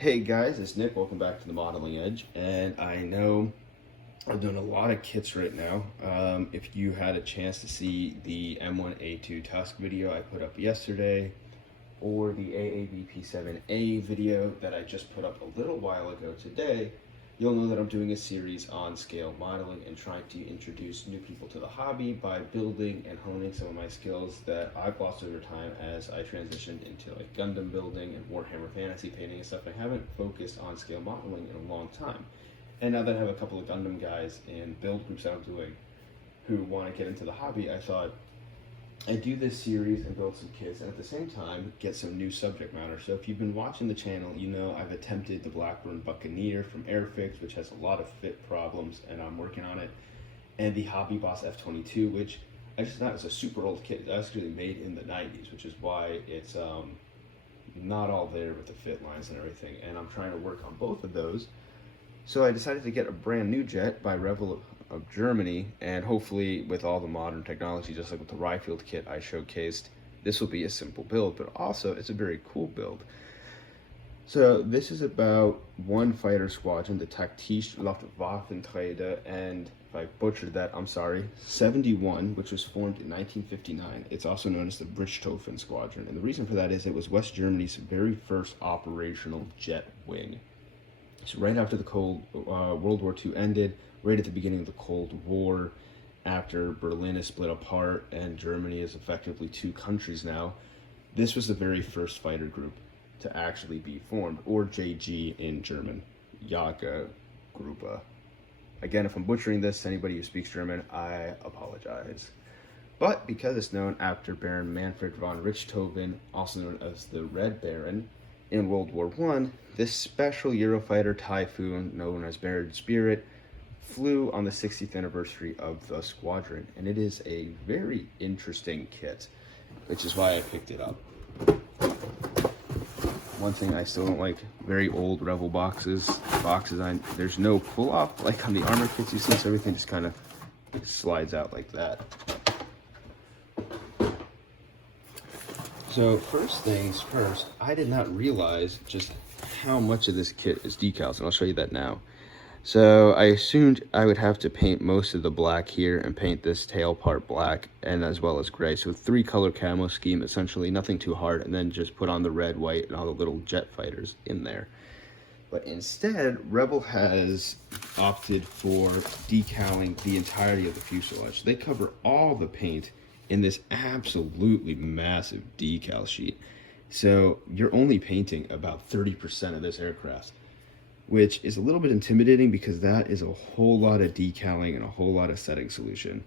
Hey guys, it's Nick. Welcome back to the Modeling Edge. And I know I'm doing a lot of kits right now. If you had a chance to see the M1A2 Tusk video I put up yesterday, or the AAVP7A video that I just put up a little while ago today, you'll know that I'm doing a series on scale modeling and trying to introduce new people to the hobby by building and honing some of my skills that I've lost over time as I transitioned into like Gundam building and Warhammer fantasy painting and stuff. I haven't focused on scale modeling in a long time. And now that I have a couple of Gundam guys in build groups I'm doing who want to get into the hobby, I thought I'd do this series and build some kits and at the same time get some new subject matter. So if you've been watching the channel, you know I've attempted the Blackburn Buccaneer from Airfix, which has a lot of fit problems and I'm working on it, and the Hobby Boss F22, which I just thought was a super old kit. It's actually made in the 90s, which is why it's not all there with the fit lines and everything, and I'm trying to work on both of those. So I decided to get a brand new jet by Revel of Germany, and hopefully with all the modern technology, just like with the Ryfield kit I showcased, this will be a simple build, but also it's a very cool build. So this is about one fighter squadron, the Taktische Luftwaffenträger, and if I butchered that, I'm sorry, 71, which was formed in 1959. It's also known as the Richthofen Squadron, and the reason for that is it was West Germany's very first operational jet wing. So right after the World War II ended, right at the beginning of the Cold War, after Berlin is split apart and Germany is effectively two countries now, this was the very first fighter group to actually be formed, or JG in German, Jagdgruppe. Again, if I'm butchering this, anybody who speaks German, I apologize. But because it's known after Baron Manfred von Richthofen, also known as the Red Baron, in World War I, this special Eurofighter Typhoon, known as Baron Spirit, flew on the 60th anniversary of the squadron, and it is a very interesting kit, which is why I picked it up. One thing I still don't like, very old Rebel boxes, there's no pull-off like on the armor kits you see, so everything just kind of slides out like that. So first things first, I did not realize just how much of this kit is decals, and I'll show you that now. So I assumed I would have to paint most of the black here and paint this tail part black and as well as gray. So 3-color camo scheme, essentially nothing too hard, and then just put on the red, white, and all the little jet fighters in there. But instead, Rebel has opted for decaling the entirety of the fuselage. They cover all the paint in this absolutely massive decal sheet. So you're only painting about 30% of this aircraft, which is a little bit intimidating because that is a whole lot of decaling and a whole lot of setting solution.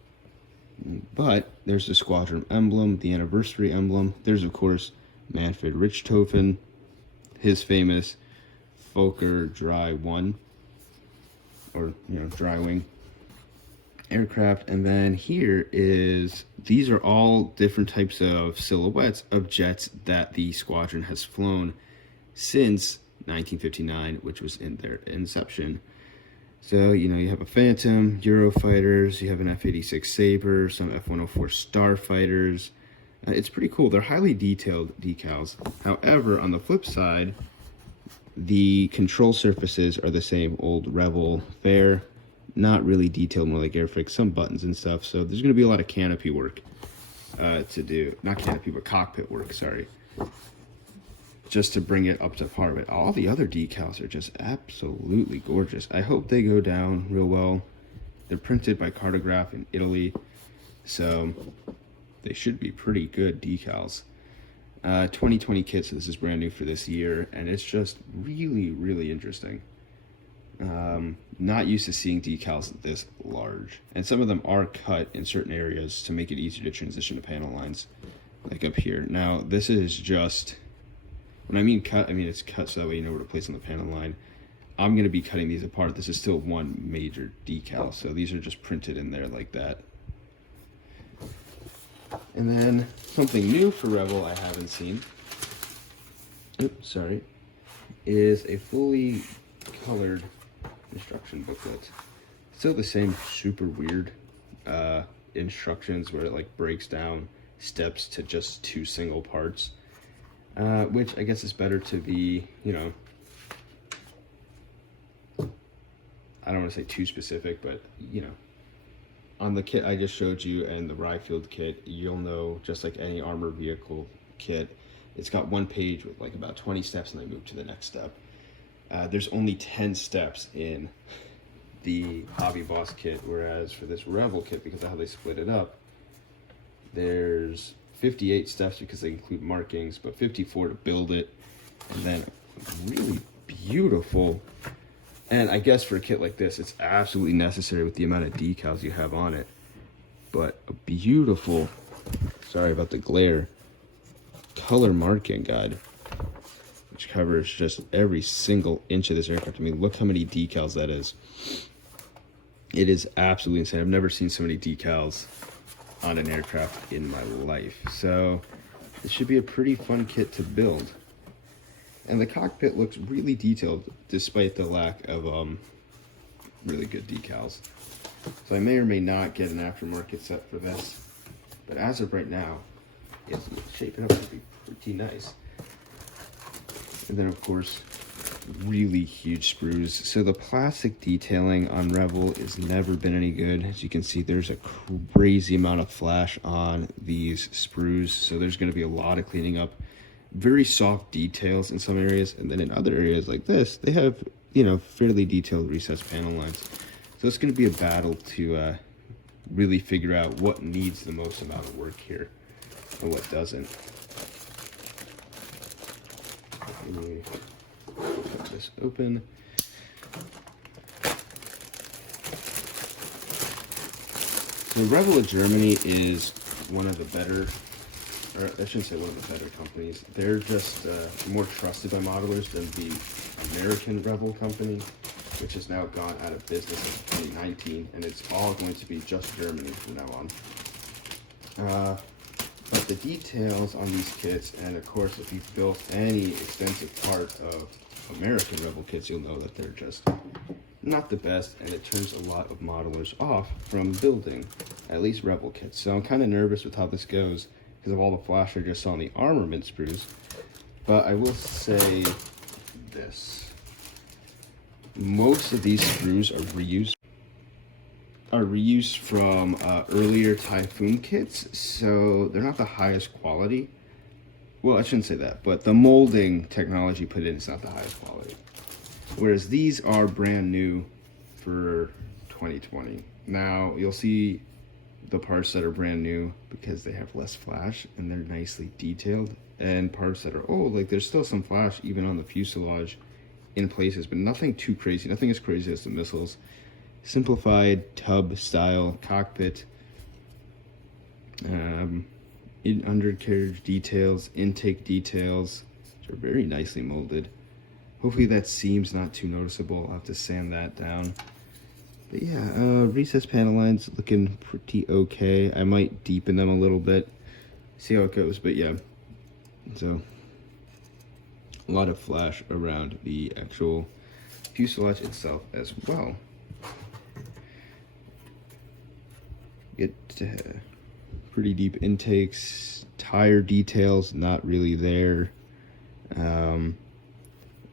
But there's the squadron emblem, the anniversary emblem. There's, of course, Manfred Richthofen, his famous Fokker Dry 1, or, dry wing aircraft. And then here is, these are all different types of silhouettes of jets that the squadron has flown since 1959, which was in their inception. So, you have a Phantom, Eurofighters, you have an F-86 Sabre, some F-104 Starfighters. It's pretty cool. They're highly detailed decals. However, on the flip side, the control surfaces are the same old Rebel fare, not really detailed, more like Airfix, some buttons and stuff. So there's going to be a lot of canopy work to do. Not canopy, but cockpit work, sorry. Just to bring it up to par. But all the other decals are just absolutely gorgeous. I hope they go down real well. They're printed by Cartograph in Italy, so they should be pretty good decals. 2020 kit, so this is brand new for this year, and it's just really, really interesting. Not used to seeing decals this large, and some of them are cut in certain areas to make it easier to transition to panel lines, like up here. Now this is just, when I mean cut, I mean it's cut so that way you know where to place on the panel line. I'm going to be cutting these apart. This is still one major decal, so these are just printed in there like that. And then something new for Rebel I haven't seen, is a fully colored instruction booklet. Still the same super weird instructions where it like breaks down steps to just 2 single parts, which I guess is better to be, I don't want to say too specific, but you know, on the kit I just showed you and the Ryefield kit, you'll know, just like any armor vehicle kit, it's got one page with like about 20 steps and they move to the next step. There's only 10 steps in the Hobby Boss kit, whereas for this Rebel kit, because of how they split it up, there's 58 steps because they include markings, but 54 to build it, and then really beautiful. And I guess for a kit like this, it's absolutely necessary with the amount of decals you have on it. But a beautiful, sorry about the glare, color marking guide, which covers just every single inch of this aircraft. I mean, look how many decals that is. It is absolutely insane. I've never seen so many decals on an aircraft in my life. So it should be a pretty fun kit to build. And the cockpit looks really detailed despite the lack of really good decals. So I may or may not get an aftermarket set for this, but as of right now, it's shaping up to be pretty nice. And then of course, really huge sprues. So the plastic detailing on Rebel has never been any good. As you can see, there's a crazy amount of flash on these sprues, so there's going to be a lot of cleaning up. Very soft details in some areas, and then in other areas like this, they have, you know, fairly detailed recessed panel lines. So it's going to be a battle to really figure out what needs the most amount of work here and what doesn't. Let me cut this open. So Rebel of Germany is one of the better, or I shouldn't say one of the better companies. They're just more trusted by modelers than the American Rebel company, which has now gone out of business in 2019, and it's all going to be just Germany from now on. But the details on these kits, and of course if you've built any extensive part of American Rebel kits, you'll know that they're just not the best, and it turns a lot of modelers off from building at least Rebel kits. So I'm kind of nervous with how this goes because of all the flash I just saw on the armament sprues. But I will say this: most of these sprues are reused from earlier Typhoon kits, so they're not the highest quality. Well, I shouldn't say that, but the molding technology put in is not the highest quality. Whereas these are brand new for 2020. Now, you'll see the parts that are brand new because they have less flash and they're nicely detailed, and parts that are old, like there's still some flash even on the fuselage in places, but nothing too crazy, nothing as crazy as the missiles. Simplified tub style cockpit, in undercarriage details, intake details, which are very nicely molded. Hopefully that seam's not too noticeable. I'll have to sand that down. But yeah, recessed panel lines looking pretty okay. I might deepen them a little bit, see how it goes. But yeah, so a lot of flash around the actual fuselage itself as well. Get pretty deep intakes, tire details not really there.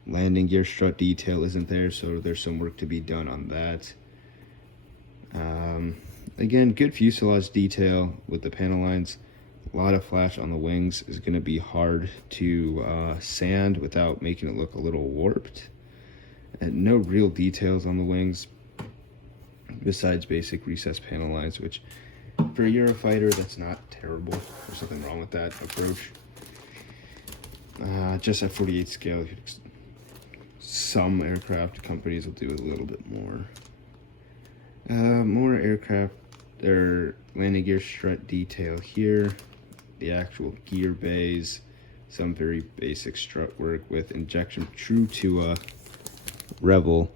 Landing gear strut detail isn't there, so there's some work to be done on that. Again, good fuselage detail with the panel lines. A lot of flash on the wings is going to be hard to sand without making it look a little warped. And no real details on the wings besides basic recessed panel lines, which for a Eurofighter, that's not terrible. There's nothing wrong with that approach. Just at 48 scale, some aircraft companies will do a little bit more. More aircraft, their landing gear strut detail here, the actual gear bays, some very basic strut work with injection, true to Rebel,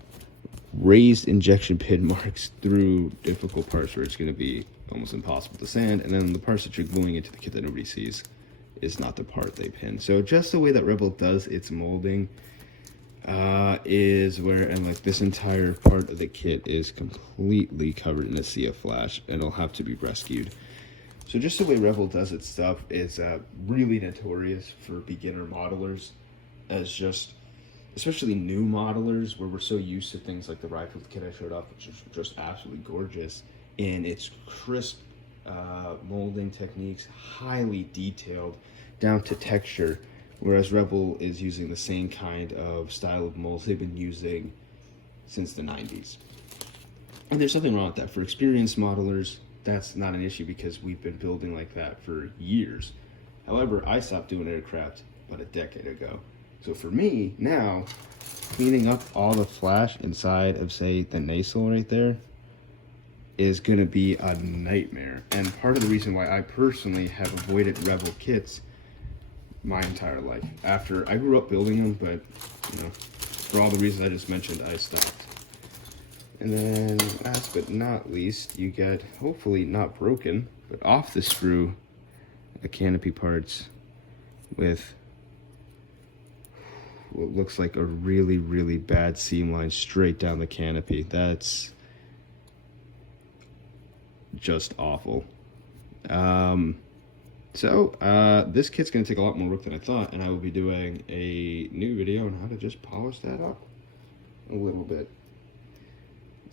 raised injection pin marks through difficult parts where it's going to be almost impossible to sand, and then the parts that you're gluing into the kit that nobody sees is not the part they pin. So just the way that Rebel does its molding is where, and like this entire part of the kit is completely covered in a sea of flash and it'll have to be rescued. So just the way Rebel does its stuff is really notorious for beginner modelers as just especially new modelers, where we're so used to things like the rifle kit I showed off, which is just absolutely gorgeous in its crisp molding techniques, highly detailed down to texture, whereas Rebel is using the same kind of style of molds they've been using since the 90s. And there's nothing wrong with that. For experienced modelers, that's not an issue because we've been building like that for years. However, I stopped doing aircraft about a decade ago. So for me, now, cleaning up all the flash inside of, say, the nacelle right there is going to be a nightmare. And part of the reason why I personally have avoided Rebel kits my entire life. After I grew up building them, but, you know, for all the reasons I just mentioned, I stopped. And then, last but not least, you get, hopefully not broken, but off the screw, the canopy parts with what looks like a really, really bad seam line straight down the canopy. That's just awful. This kit's going to take a lot more work than I thought, and I will be doing a new video on how to just polish that up a little bit.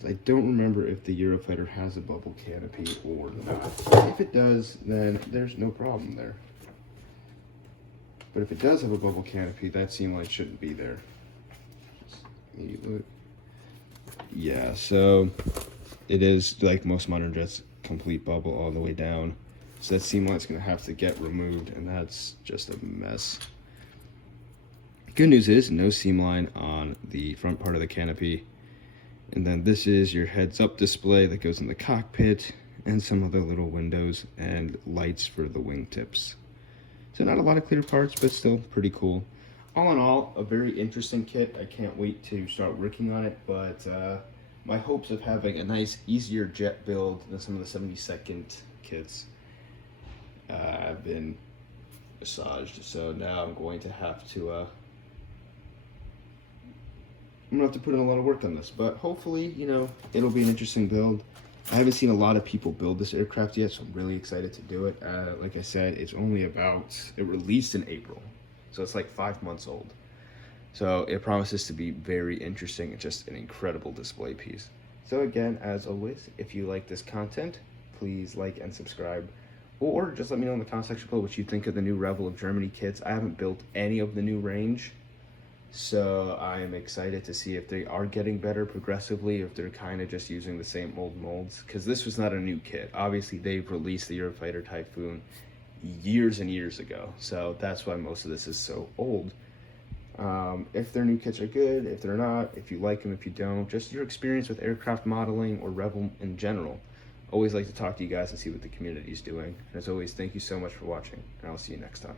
I don't remember if the Eurofighter has a bubble canopy or not. If it does, then there's no problem there. But if it does have a bubble canopy, that seam line shouldn't be there. Yeah, so it is, like most modern jets, complete bubble all the way down. So that seam line's going to have to get removed, and that's just a mess. Good news is no seam line on the front part of the canopy. And then this is your heads-up display that goes in the cockpit, and some other little windows and lights for the wingtips. So not a lot of clear parts, but still pretty cool. All in all, a very interesting kit. I can't wait to start working on it, but my hopes of having a nice, easier jet build than some of the 72nd kits have been massaged. So now I'm going to have to put in a lot of work on this, but hopefully, you know, it'll be an interesting build. I haven't seen a lot of people build this aircraft yet, so I'm really excited to do it. Like I said, it released in April, so it's like 5 months old. So it promises to be very interesting and just an incredible display piece. So again, as always, if you like this content, please like and subscribe, or just let me know in the comment section below what you think of the new Rebel of Germany kits. I haven't built any of the new range, so I'm excited to see if they are getting better progressively, or if they're kind of just using the same old molds, because this was not a new kit. Obviously, they've released the Eurofighter Typhoon years and years ago, so that's why most of this is so old. If their new kits are good, if they're not, if you like them, if you don't, just your experience with aircraft modeling or Rebel in general. Always like to talk to you guys and see what the community is doing. And as always, thank you so much for watching, and I'll see you next time.